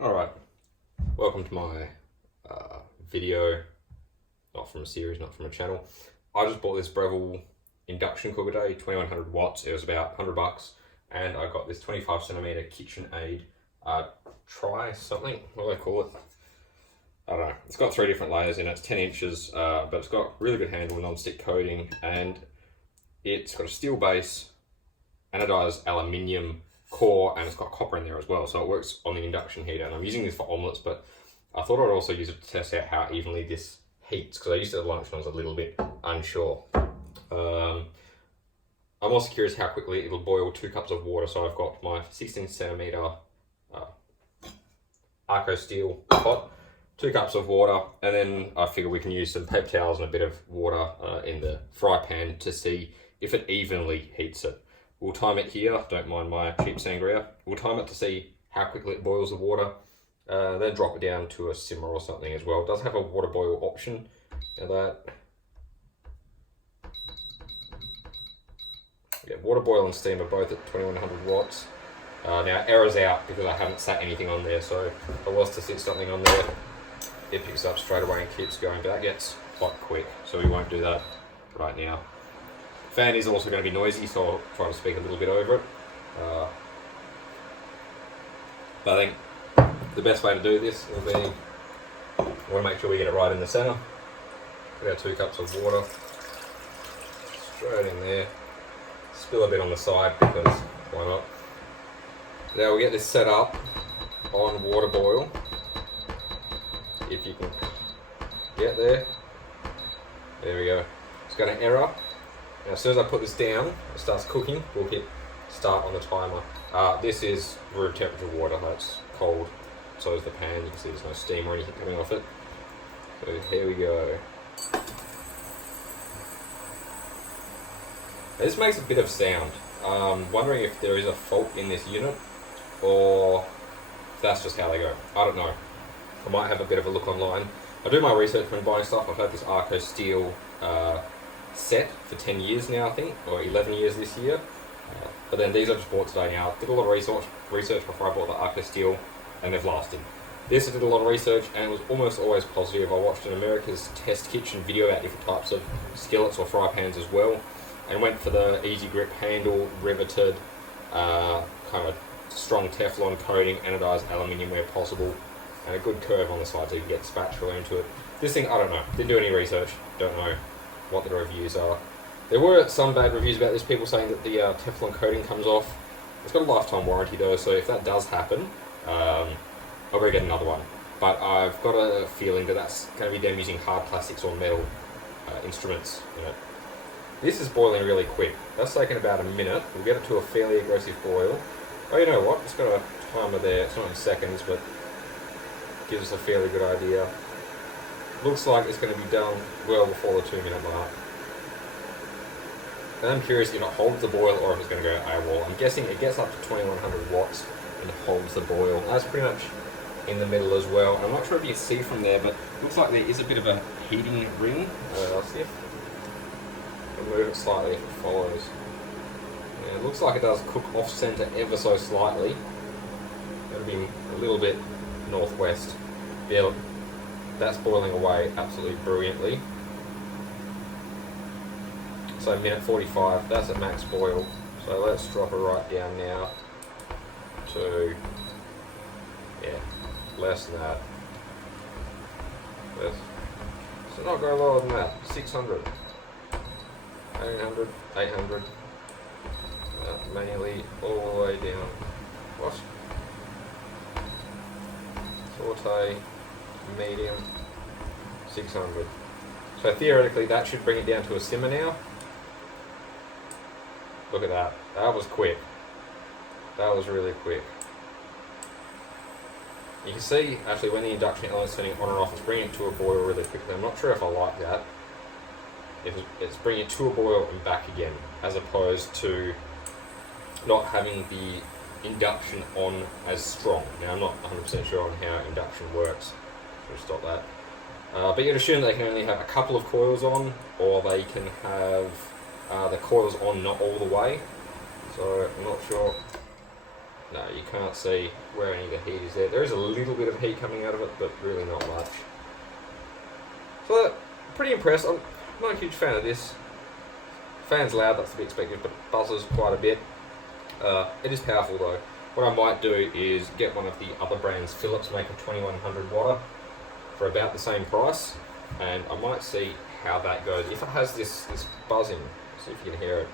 Alright, welcome to my video, not from a series, not from a channel. I just bought this Breville induction cooker today, 2100 watts, it was about 100 bucks, and I got this 25cm KitchenAid Tri something, what do they call it? I don't know, it's got 3 different layers in it, it's 10 inches, but it's got really good handle, non-stick coating, and it's got a steel base, anodized aluminium core, and it's got copper in there as well, so it works on the induction heater. And I'm using this for omelettes, but I thought I'd also use it to test out how evenly this heats, because I used it at lunch and I was a little bit unsure. I'm also curious how quickly it'll boil 2 cups of water. So I've got my 16cm Arcosteel pot, 2 cups of water, and then I figure we can use some paper towels and a bit of water in the fry pan to see if it evenly heats it. We'll time it here, don't mind my cheap sangria. We'll time it to see how quickly it boils the water, then drop it down to a simmer or something as well. It does have a water boil option. Now water boil and steam are both at 2100 watts. Now error's out because I haven't sat anything on there, so if I was to sit something on there, it picks up straight away and keeps going, but that gets hot quick, so we won't do that right now. Fan is also going to be noisy, so I'll try to speak a little bit over it. But I think the best way to do this will be, we want to make sure we get it right in the center. Put our 2 cups of water straight in there. Spill a bit on the side because why not? Now we'll get this set up on water boil. If you can get there. There we go. It's going to error. Now, as soon as I put this down, it starts cooking. We'll hit start on the timer. This is room temperature water. That's cold. So is the pan. You can see there's no steam or anything coming off it. So here we go. This makes a bit of sound. Wondering if there is a fault in this unit or if that's just how they go. I don't know. I might have a bit of a look online. I do my research when buying stuff. I've had this Arcosteel set for 10 years now, I think, or 11 years this year. But then these I just bought today now. Did a lot of research before I bought the Arcosteel, and they've lasted. This I did a lot of research, and it was almost always positive. I watched an America's Test Kitchen video about different types of skillets or fry pans as well, and went for the easy grip handle, riveted, kind of strong Teflon coating, anodized aluminium where possible, and a good curve on the side so you can get spatula into it. This thing, I don't know. Didn't do any research. Don't know what the reviews are. There were some bad reviews about this, people saying that the Teflon coating comes off. It's got a lifetime warranty though, so if that does happen, I'll go get another one. But I've got a feeling that that's going to be them using hard plastics or metal instruments in it. This is boiling really quick. That's taken about a minute. We'll get it to a fairly aggressive boil. Oh, you know what? It's got a timer there. It's not in seconds, but gives us a fairly good idea. Looks like it's going to be done well before the 2-minute mark. And I'm curious if it holds the boil or if it's going to go AWOL. I'm guessing it gets up to 2100 watts and holds the boil. That's pretty much in the middle as well. I'm not sure if you can see from there, but it looks like there is a bit of a heating ring. I'll see if I'll move it slightly if it follows. Yeah, it looks like it does cook off center ever so slightly. That'll be a little bit northwest. Yeah, look. That's boiling away absolutely brilliantly. So minute 45, that's at max boil. So let's drop it right down now to, less than that. So not go lower than that, 600, 800, 800, manually all the way down. What? Saute. Medium, 600. So theoretically that should bring it down to a simmer now. Look at that. That was quick. That was really quick. You can see actually when the induction element's turning on and off, it's bringing it to a boil really quickly. I'm not sure if I like that. It's bringing it to a boil and back again, as opposed to not having the induction on as strong. Now I'm not 100% sure on how induction works. Stop that. But you'd assume they can only have a couple of coils on, or they can have the coils on not all the way. So I'm not sure no, you can't see where any of the heat is there. There is a little bit of heat coming out of it, but really not much. So, pretty impressed. I'm not a huge fan of this. Fan's loud, that's to be expected, but buzzes quite a bit. It is powerful though. What I might do is get one of the other brands, Philips, make a 2100 watt for about the same price, and I might see how that goes. If it has this buzzing, see if you can hear it.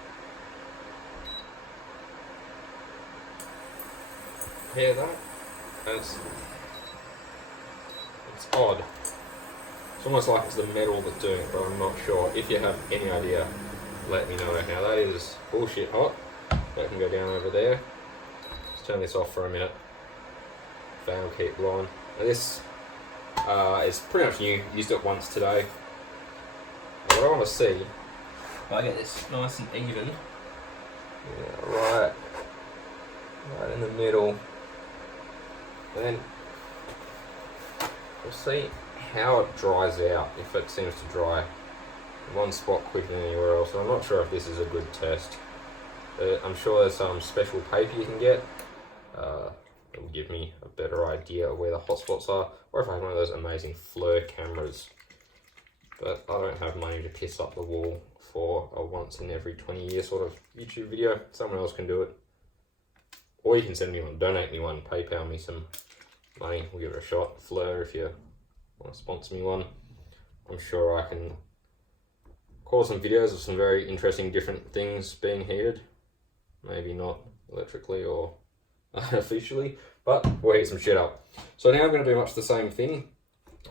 Hear that? And it's odd. It's almost like it's the metal that's doing it, but I'm not sure. If you have any idea, let me know. Now that is bullshit hot. That can go down over there. Let's turn this off for a minute. Fan will keep blowing. Now this is pretty much new. Used it once today. Now what I want to see, if I get this nice and even, yeah, right in the middle, and then we'll see how it dries out, if it seems to dry in one spot quicker than anywhere else. And I'm not sure if this is a good test. I'm sure there's some special paper you can get that will give me a better idea of where the hotspots are, or if I have one of those amazing FLIR cameras. But I don't have money to piss up the wall for a once in every 20 year sort of YouTube video. Someone else can do it. Or you can send me one, donate me one, PayPal me some money, we'll give it a shot. FLIR, if you want to sponsor me one. I'm sure I can cause some videos of some very interesting different things being heated. Maybe not electrically or artificially, but we'll heat some shit up. So now I'm going to do much the same thing.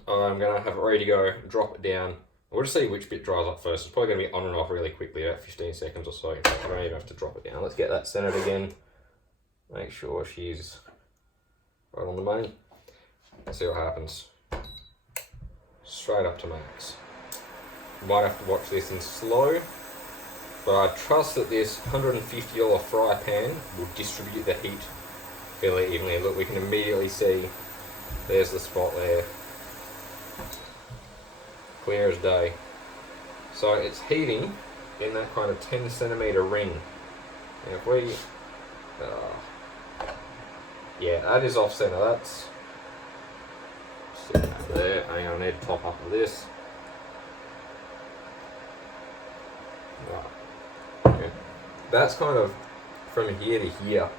I'm going to have it ready to go, drop it down. We'll just see which bit dries up first. It's probably going to be on and off really quickly, about 15 seconds or so. In fact, I don't even have to drop it down. Let's get that centered again. Make sure she's right on the money. Let's see what happens. Straight up to max. Might have to watch this in slow, but I trust that this $150 fry pan will distribute the heat fairly evenly. Look, we can immediately see there's the spot there. Clear as day. So it's heating in that kind of 10 centimeter ring. And if we, yeah, that is off center. That's sitting over there. Hang on, I need to top up with this. Right. Okay. That's kind of from here to here.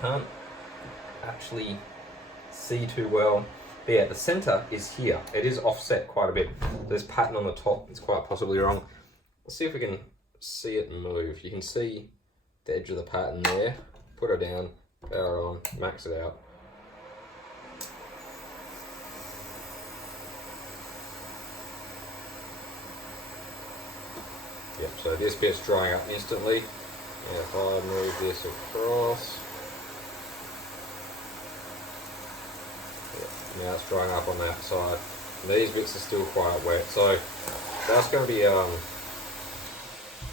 Can't actually see too well. But yeah, the center is here. It is offset quite a bit. This pattern on the top is quite possibly wrong. Let's see if we can see it move. You can see the edge of the pattern there. Put her down, power on, max it out. Yep, so this bit's drying up instantly. And if I move this across, yep, now it's drying up on that side. And these bits are still quite wet, so that's going to be it's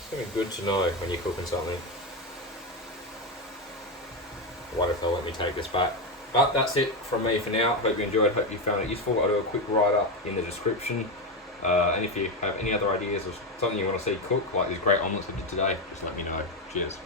going to be good to know when you're cooking something. What if they'll let me take this back? But that's it from me for now. Hope you enjoyed, hope you found it useful. I'll do a quick write-up in the description. And if you have any other ideas of something you want to see cook, like these great omelettes I did today, just let me know. Cheers.